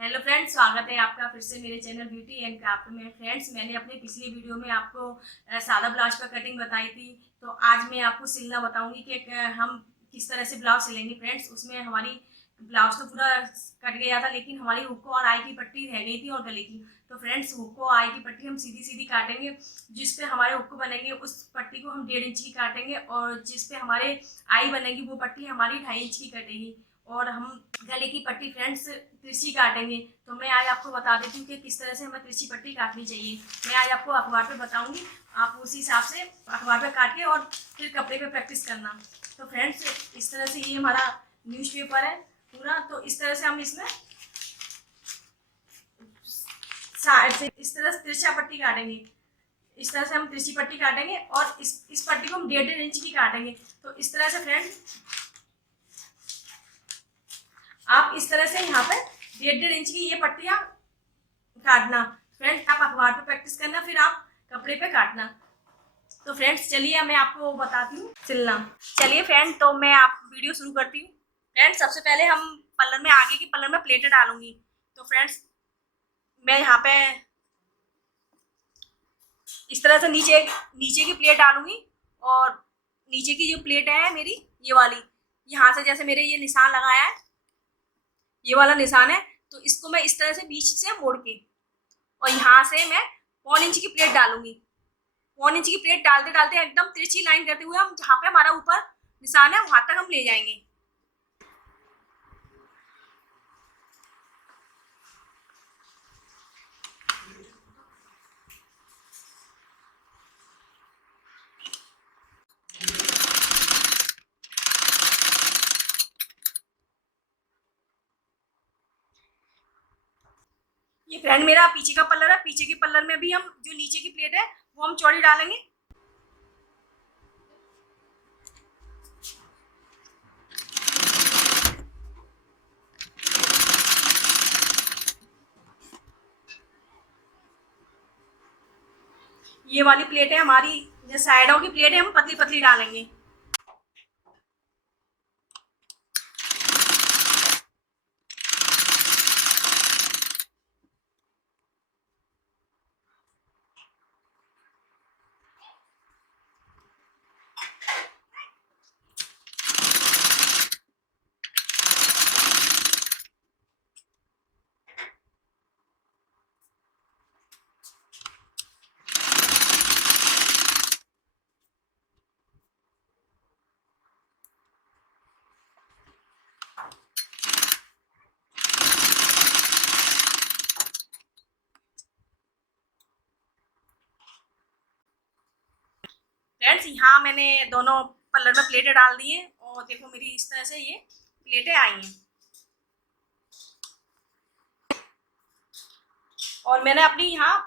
Hello friends, स्वागत है आपका फिर से मेरे चैनल ब्यूटी एंड क्राफ्ट में। फ्रेंड्स, मैंने अपनी पिछली वीडियो में आपको सादा ब्लाउज का कटिंग बताई थी। तो आज मैं आपको सिलना बताऊंगी कि हम किस तरह से ब्लाउज सिलेंगे। फ्रेंड्स, उसमें हमारी ब्लाउज तो पूरा कट गया था, लेकिन हमारी हुक को और आई की पट्टी रह गई थी और गले की। तो फ्रेंड्स, हुक को आई की पट्टी हम सीधी सीधी काटेंगे। जिस पे हमारे हुक को बनेंगे उस पट्टी को हम 1.5 इंच की काटेंगे, और जिस पे हमारे आई बनेगी वो पट्टी हमारी 2.5 इंच की कटेगी। और हम गले की पट्टी फ्रेंड्स तिरछी काटेंगे। तो मैं आज आपको बता देती हूँ कि किस तरह से हमें तिरछी पट्टी काटनी चाहिए। मैं आज आपको अखबार पे बताऊंगी, आप उसी हिसाब से अखबार पे काट के और फिर कपड़े पे प्रैक्टिस करना। तो फ्रेंड्स, इस तरह से ये हमारा न्यूज़पेपर है पूरा। तो इस तरह से हम इसमें साइड से इस तरह से तिरछा पट्टी काटेंगे। इस तरह से हम तिरछी पट्टी काटेंगे और इस पट्टी को हम 1.5 इंच की काटेंगे। तो इस तरह से फ्रेंड्स, आप इस तरह से यहाँ पे 1.5 इंच की ये पट्टियां काटना। फ्रेंड्स, आप अखबार पे प्रैक्टिस करना, फिर आप कपड़े पे काटना। तो फ्रेंड्स, चलिए मैं आपको बताती हूँ सिलना। चलिए फ्रेंड, तो मैं आप वीडियो शुरू करती हूँ। फ्रेंड्स, सबसे पहले हम पल्लर में, आगे की पल्लर में प्लेटें डालूंगी। तो फ्रेंड्स, मैं यहाँ पे इस तरह से नीचे नीचे की प्लेट डालूंगी। और नीचे की जो प्लेट है मेरी, ये वाली, यहाँ से जैसे मेरे ये निशान लगाया है, ये वाला निशान है, तो इसको मैं इस तरह से बीच से मोड़ के, और यहाँ से मैं 1 इंच की प्लेट डालूंगी। 1 इंच की प्लेट डालते डालते एकदम तिरछी लाइन करते हुए हम जहाँ पे हमारा ऊपर निशान है वहां तक हम ले जाएंगे। ये फ्रेंड मेरा पीछे का पल्लर है। पीछे के पल्लर में भी हम जो नीचे की प्लेट है वो हम चौड़ी डालेंगे। ये वाली प्लेट है हमारी, जो साइडों की प्लेट है हम पतली पतली डालेंगे। फ्रेंड्स, यहाँ मैंने दोनों पल्लर में प्लेटें डाल दी हैं, और देखो मेरी इस तरह से ये प्लेटें आई हैं। और मैंने अपनी यहाँ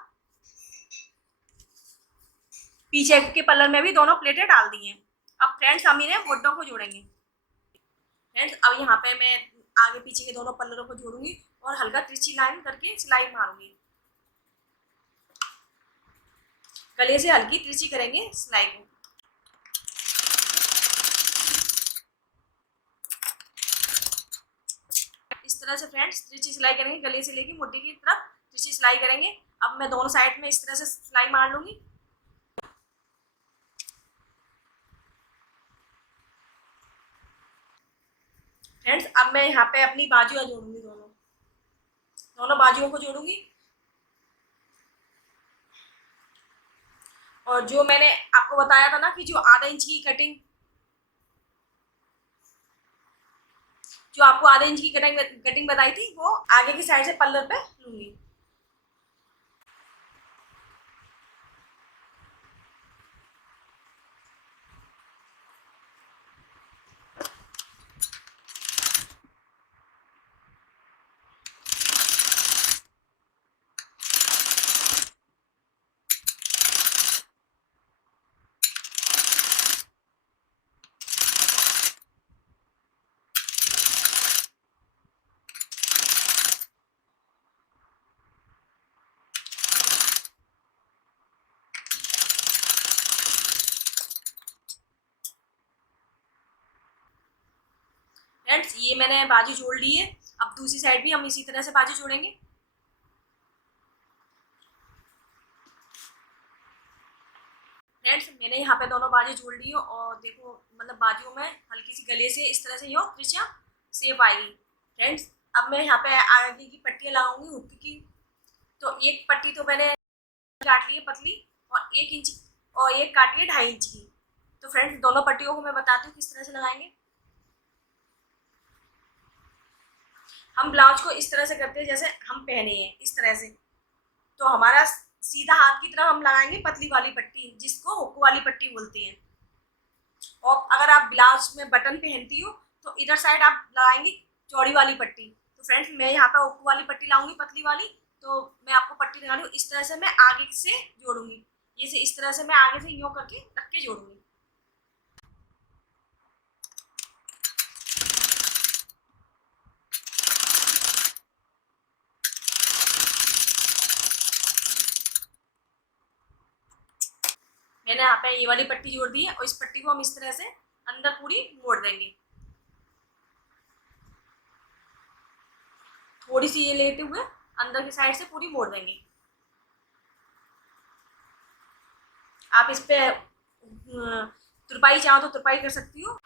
पीछे के पल्लर में भी दोनों प्लेटें डाल दी हैं। अब फ्रेंड्स, हम इन्हें मुड्डों को जोड़ेंगे। फ्रेंड्स, अब यहाँ पे मैं आगे पीछे के दोनों पल्लरों को जोड़ूंगी और हल्का तिरछी लाइन करके सिलाई मारूंगी। गले से हल्की तिरछी करेंगे सिलाई को। इस तरह से फ्रेंड्स तिरछी सिलाई करेंगे, गले से लेके मुड्ढे की तरफ तिरछी सिलाई करेंगे। अब मैं दोनों साइड में इस तरह से सिलाई मार लूंगी। फ्रेंड्स, अब मैं यहाँ पे अपनी बाजुएं जोड़ूंगी, दोनों दोनों बाजुओं को जोड़ूंगी। और जो मैंने आपको बताया था ना कि जो आधा इंच की कटिंग, जो आपको आधे इंच की कटिंग बताई थी, वो आगे की साइड से पल्लर पे लूंगी। फ्रेंड्स, ये मैंने बाजू जोड़ ली है। अब दूसरी साइड भी हम इसी तरह से बाजू जोड़ेंगे। फ्रेंड्स मैंने यहाँ पे दोनों बाजू जोड़ ली और देखो मतलब बाजुओं में हल्की सी गले से इस तरह से यो त्रिज्या शेप आएगी। फ्रेंड्स अब मैं यहाँ पे आगे की पट्टियाँ लगाऊंगी हुक की। तो एक पट्टी तो मैंने काट ली है पतली और 1 इंच और एक काटी है 2.5 इंच की। तो फ्रेंड्स दोनों पट्टियों को मैं बताती हूँ किस तरह से लगाएंगे। हम ब्लाउज को इस तरह से करते हैं जैसे हम पहने हैं इस तरह से। तो हमारा सीधा हाथ की तरफ हम लगाएंगे पतली वाली पट्टी जिसको हुक वाली पट्टी बोलते हैं। और अगर आप ब्लाउज में बटन पहनती हो तो इधर साइड आप लगाएंगी चौड़ी वाली पट्टी। तो फ्रेंड्स मैं यहाँ पे हुक वाली पट्टी लाऊंगी पतली वाली। तो मैं आपको पट्टी लगा रही हूँ इस तरह से मैं आगे से जोड़ूंगी। ये से इस तरह से मैं आगे से यूं करके रख के जोड़ूंगी। मैंने यहाँ पे ये वाली पट्टी जोड़ दी है और इस पट्टी को हम इस तरह से अंदर पूरी मोड़ देंगे। थोड़ी सी ये लेते हुए अंदर की साइड से पूरी मोड़ देंगे। आप इस पे तुरपाई चाहो तो तुरपाई कर सकती हो।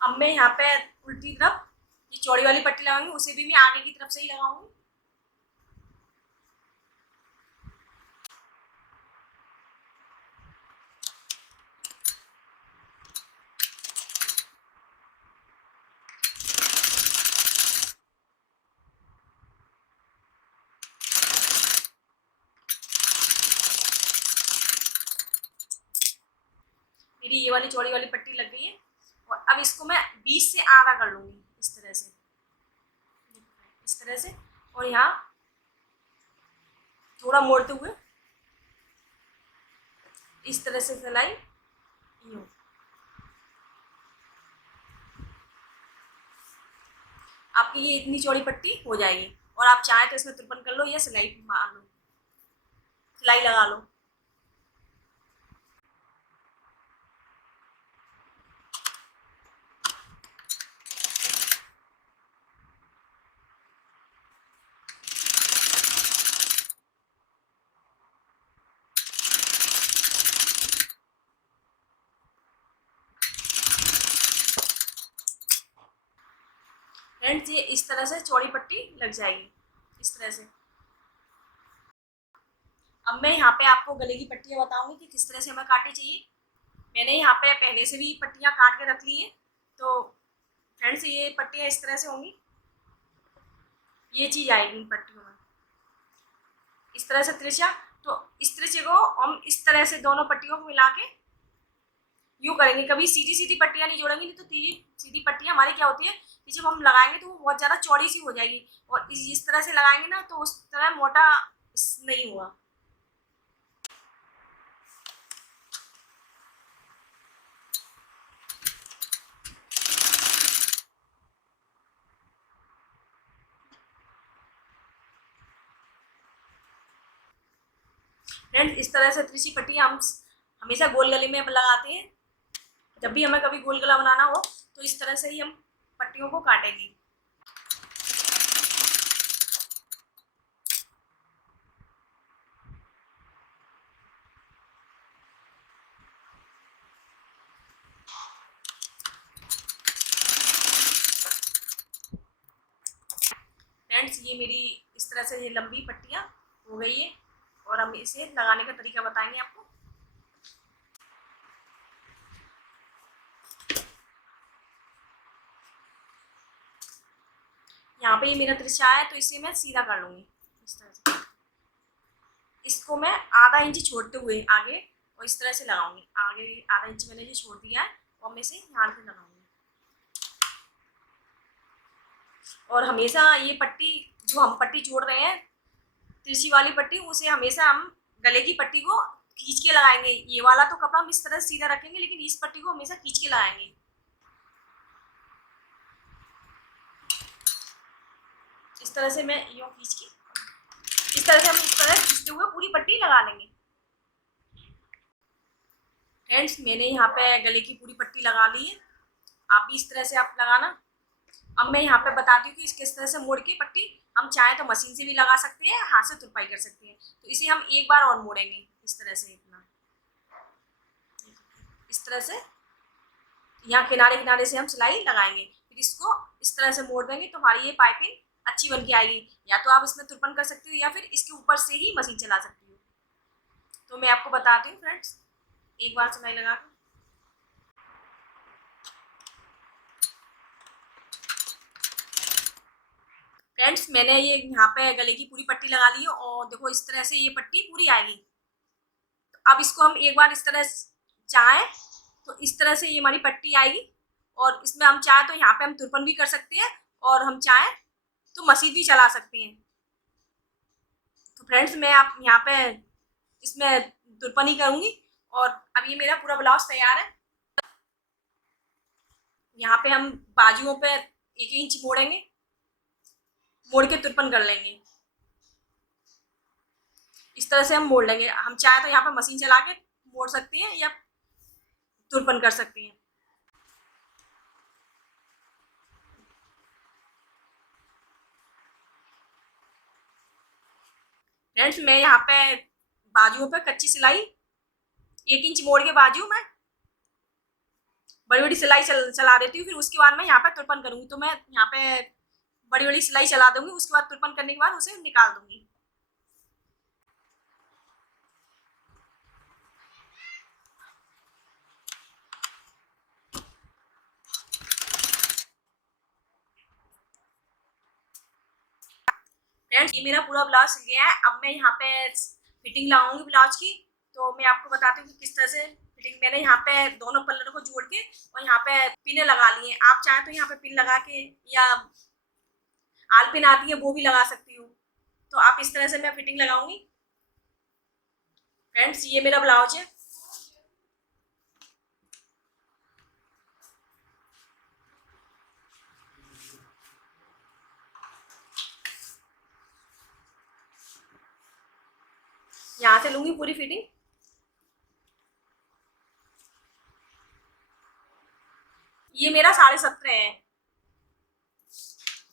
अब मैं यहाँ पे उल्टी तरफ ये चौड़ी वाली पट्टी लगाऊंगी उसे भी मैं आगे की तरफ से ही लगाऊंगी। मेरी ये वाली चौड़ी वाली पट्टी लग गई है और अब इसको मैं 20 से आधा कर लूंगी इस तरह से, इस तरह से। और यहाँ थोड़ा मोड़ते हुए इस तरह से सिलाई यूं। आपकी ये इतनी चौड़ी पट्टी हो जाएगी और आप चाहे तो इसमें तुरपन कर लो या सिलाई मार लो, सिलाई लगा लो। फ्रेंड्स ये इस तरह से चौड़ी पट्टी लग जाएगी इस तरह से। अब मैं यहाँ पे आपको गले की पट्टियाँ बताऊंगी कि किस तरह से हमें काटे चाहिए। मैंने यहाँ पे पहले से भी पट्टियाँ काट के रख ली है। तो फ्रेंड्स ये पट्टियाँ इस तरह से होंगी, ये चीज आएगी पट्टियों में इस तरह से त्रिज्या। तो इस त्रिज्या को हम इस तरह से दोनों पट्टियों को मिला के यूँ करेंगे। कभी सीधी सीधी पट्टियाँ नहीं जोड़ेंगे, नहीं तो सीधी पट्टियाँ हमारी क्या होती है कि जब हम लगाएंगे तो वो बहुत ज़्यादा चौड़ी सी हो जाएगी और इस तरह से लगाएंगे ना तो उस तरह मोटा नहीं हुआ। फ्रेंड्स इस तरह से त्रिची पट्टियाँ हम हमेशा गोल गले में लगाते हैं। जब भी हमें कभी गोल गला बनाना हो तो इस तरह से ही हम पट्टियों को काटेंगे। फ्रेंड्स ये मेरी इस तरह से ये लंबी पट्टियाँ हो गई है और हम इसे लगाने का तरीका बताएंगे आपको। यहाँ पे ये मेरा त्रिज्या है तो इसे मैं सीधा कर लूंगी इस तरह से। इसको मैं आधा इंच छोड़ते हुए आगे और इस तरह से लगाऊंगी। आगे आधा इंच मैंने जो छोड़ दिया है और मैं इसे यहाँ पे लगाऊंगी। और हमेशा ये पट्टी जो हम पट्टी जोड़ रहे हैं तिरछी वाली पट्टी, उसे हमेशा हम गले की पट्टी को खींच के लगाएंगे। ये वाला तो कपड़ा हम इस तरह सीधा रखेंगे, लेकिन इस पट्टी को हमेशा खींच के लगाएंगे। इस तरह से मैं यूं खींच के, इस तरह से हम इस तरह खींचते हुए पूरी पट्टी लगा लेंगे। फ्रेंड्स, मैंने यहाँ पे गले की पूरी पट्टी लगा ली है। आप भी इस तरह से आप लगाना। अब मैं यहाँ पे बताती हूँ कि किस तरह से मोड़ के पट्टी हम चाहे तो मशीन से भी लगा सकते हैं, हाथ से तुरपाई कर सकते हैं। तो इसे हम एक बार और मोड़ेंगे इस तरह से, इतना इस तरह से यहाँ किनारे किनारे से हम सिलाई लगाएंगे। फिर इसको इस तरह से मोड़ देंगे तो हमारी ये पाइपिंग अच्छी बन के आएगी। या तो आप इसमें तुरपन कर सकते हो या फिर इसके ऊपर से ही मशीन चला सकती हो। तो मैं आपको बताती हूँ फ्रेंड्स, एक बार सिलाई लगा के। फ्रेंड्स, मैंने ये यहाँ पे गले की पूरी पट्टी लगा ली है और देखो इस तरह से ये पट्टी पूरी आएगी। तो अब इसको हम एक बार इस तरह चाहें तो इस तरह से ये हमारी पट्टी आएगी। और इसमें हम चाहें तो यहाँ पे हम तुरपन भी कर सकते हैं और हम चाहें तो मशीन भी चला सकते हैं। तो फ्रेंड्स, मैं आप यहाँ पे इसमें तुरपन ही करूँगी। और अब ये मेरा पूरा ब्लाउज तैयार है। यहाँ पे हम बाजुओं पे 1 इंच मोड़ेंगे, मोड़ के तुरपन कर लेंगे। इस तरह से हम मोड़ लेंगे। हम चाहे तो यहाँ पे मशीन चला के मोड़ सकते हैं या तुरपन कर सकते हैं। फ्रेंड्स, मैं यहाँ पे बाजुओं पे कच्ची सिलाई 1 इंच मोड़ के बाजू में बड़ी बड़ी सिलाई चला देती हूँ। फिर उसके बाद मैं यहाँ पे तुरपन करूंगी। तो मैं यहाँ पे बड़ी बड़ी सिलाई चला दूंगी, उसके बाद तुरपन करने के बाद उसे निकाल दूंगी। फ्रेंड्स, ये मेरा पूरा ब्लाउज सिल गया है। अब मैं यहाँ पे फिटिंग लगाऊंगी ब्लाउज की। तो मैं आपको बताती हूँ कि किस तरह से फिटिंग। मैंने यहाँ पे दोनों पल्लों को जोड़ के और यहाँ पे पिने लगा ली है। आप चाहें तो यहाँ पे पिन लगा के या आल पिन आती है वो भी लगा सकती हूँ। तो आप इस तरह से मैं फिटिंग लगाऊंगी। फ्रेंड्स, ये मेरा ब्लाउज है। यहाँ से लूंगी पूरी फिटिंग। ये मेरा 17.5 है।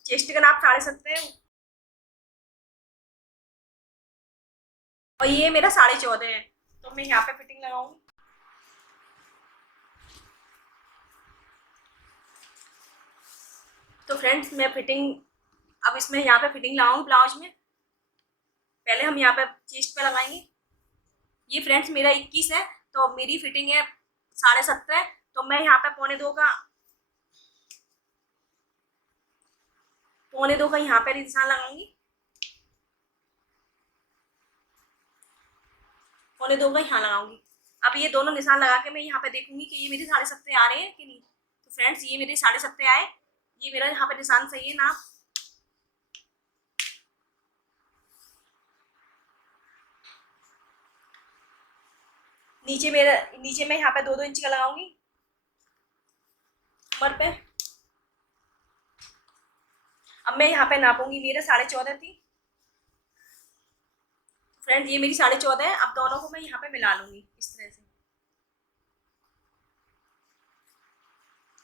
चेस्ट का नाप 17.5 है और ये मेरा 14.5 है। तो मैं यहाँ पे फिटिंग लगाऊंगी। तो फ्रेंड्स, मैं फिटिंग अब इसमें यहाँ पे फिटिंग लगाऊंगी ब्लाउज में। पहले हम यहाँ पे चेस्ट पे लगाएंगे। ये फ्रेंड्स मेरा 21 है तो मेरी फिटिंग है 17.5। तो मैं यहाँ पे पौने दो का यहाँ पे निशान लगाऊंगी। पौने दो का यहाँ लगाऊंगी। अब ये दोनों निशान लगा के मैं यहाँ पे देखूंगी कि ये मेरे 17.5 आ रहे हैं कि नहीं। तो फ्रेंड्स, ये मेरे 17.5 आए। ये मेरा यहाँ पे निशान सही है नाप। नीचे मैं यहाँ पे 2-2 इंच का लगाऊंगी कमर पे। अब मैं यहाँ पे नापूंगी। मेरे 14.5 थी। फ्रेंड्स, ये मेरी 14.5 है। अब दोनों को मैं यहाँ पे मिला लूंगी इस तरह से।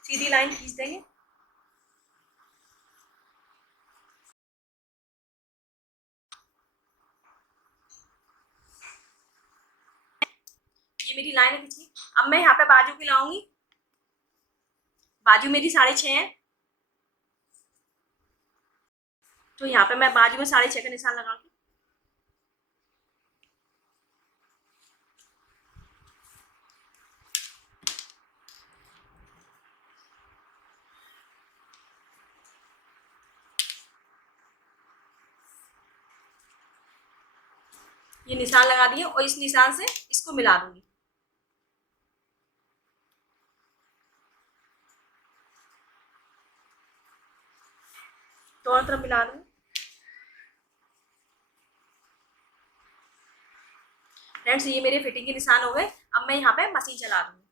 सीधी लाइन खींच देंगे। ये मेरी लाइन खींची। अब मैं यहाँ पे बाजू की लाऊंगी। बाजू मेरी 6.5 है। तो यहाँ पे मैं बाजू में 6.5 का निशान लगाऊंगी। ये निशान लगा दिए और इस निशान से इसको मिला दूंगी। दोनों तरफ मिला दूँ। फ्रेंड्स ये मेरे फिटिंग के निशान हो गए। अब मैं यहाँ पे मशीन चला दूँगी।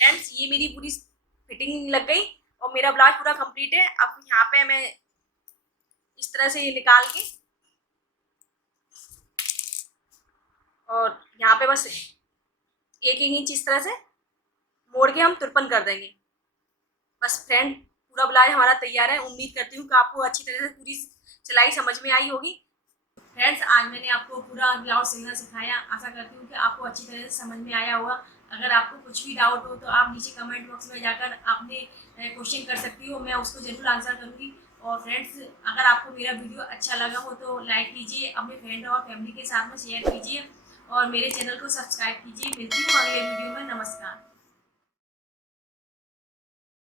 फ्रेंड्स ये मेरी पूरी फिटिंग लग गई और मेरा ब्लाउज पूरा कंप्लीट है। अब यहाँ पे मैं इस तरह से ये निकाल के और यहाँ पे बस एक इंच इस तरह से मोड़ के हम तुरपन कर देंगे। बस फ्रेंड पूरा ब्लाउज हमारा तैयार है। उम्मीद करती हूँ कि आपको अच्छी तरह से पूरी सिलाई समझ में आई होगी। फ्रेंड्स आज मैंने आपको पूरा ब्लाउज सिलना सिखाया। आशा करती हूँ कि आपको अच्छी तरह से समझ में आया होगा। अगर आपको कुछ भी डाउट हो तो आप नीचे कमेंट बॉक्स में जाकर आपने क्वेश्चन कर सकती हो, मैं उसको जरूर आंसर करूँगी। और फ्रेंड्स अगर आपको मेरा वीडियो अच्छा लगा हो तो लाइक कीजिए, अपने फ्रेंड और फैमिली के साथ में शेयर कीजिए और मेरे चैनल को सब्सक्राइब कीजिए। मिलती हूँ अगले वीडियो में। नमस्कार।